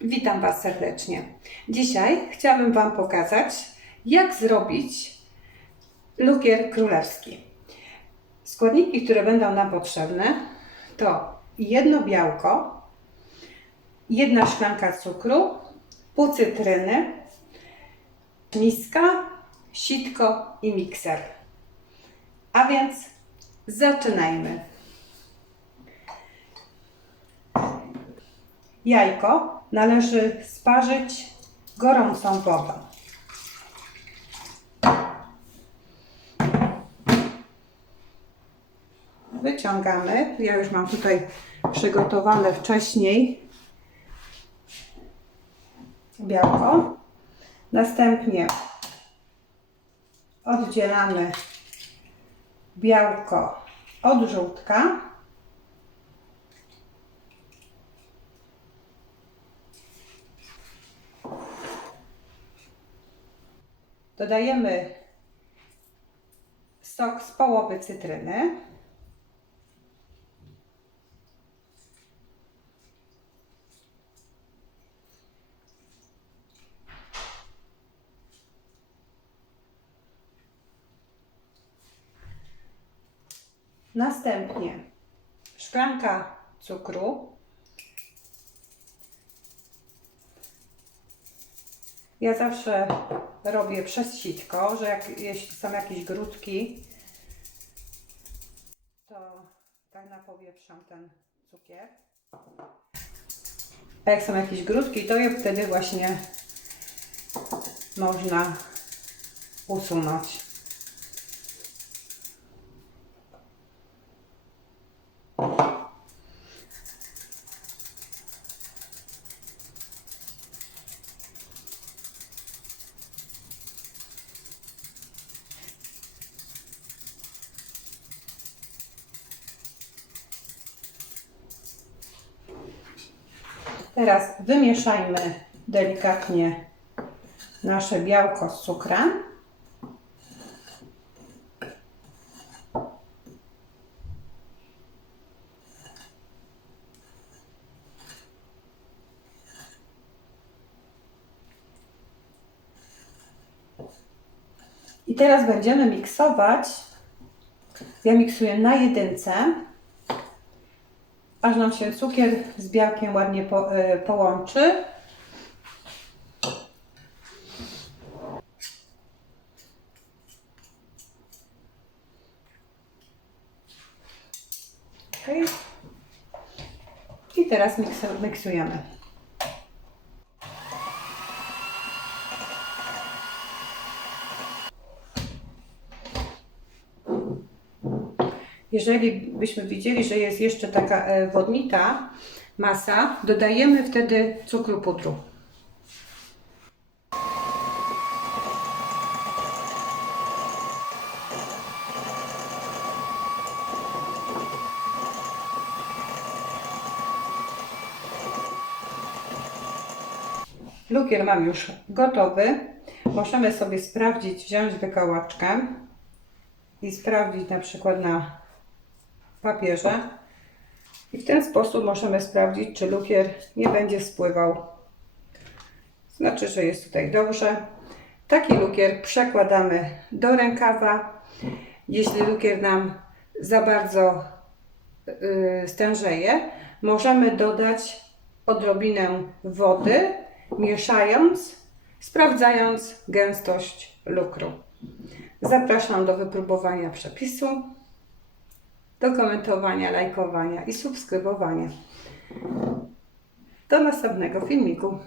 Witam Was serdecznie. Dzisiaj chciałabym Wam pokazać, jak zrobić lukier królewski. Składniki, które będą nam potrzebne, to jedno białko, jedna szklanka cukru, pół cytryny, miska, sitko i mikser. A więc zaczynajmy. Jajko należy sparzyć gorącą wodą. Wyciągamy. Ja już mam tutaj przygotowane wcześniej białko. Następnie oddzielamy białko od żółtka. Dodajemy sok z połowy cytryny. Następnie szklanka cukru. Ja zawsze robię przez sitko, że jak, jeśli są jakieś grudki, to tak napowieprzam ten cukier. A jak są jakieś grudki, to je wtedy właśnie można usunąć. Teraz wymieszajmy delikatnie nasze białko z cukrem. I teraz będziemy miksować. Ja miksuję na jedynce aż nam się cukier z białkiem ładnie po, y, połączy. Okay. I teraz miksu- miksujemy. Jeżeli byśmy widzieli, że jest jeszcze taka e, wodnita masa, dodajemy wtedy cukru pudru. Lukier mam już gotowy. Możemy sobie sprawdzić, wziąć wykałaczkę i sprawdzić na przykład na papierze. I w ten sposób możemy sprawdzić, czy lukier nie będzie spływał. Znaczy, że jest tutaj dobrze. Taki lukier przekładamy do rękawa. Jeśli lukier nam za bardzo yy, stężeje, możemy dodać odrobinę wody, mieszając, sprawdzając gęstość lukru. Zapraszam do wypróbowania przepisu, do komentowania, lajkowania i subskrybowania. Do następnego filmiku.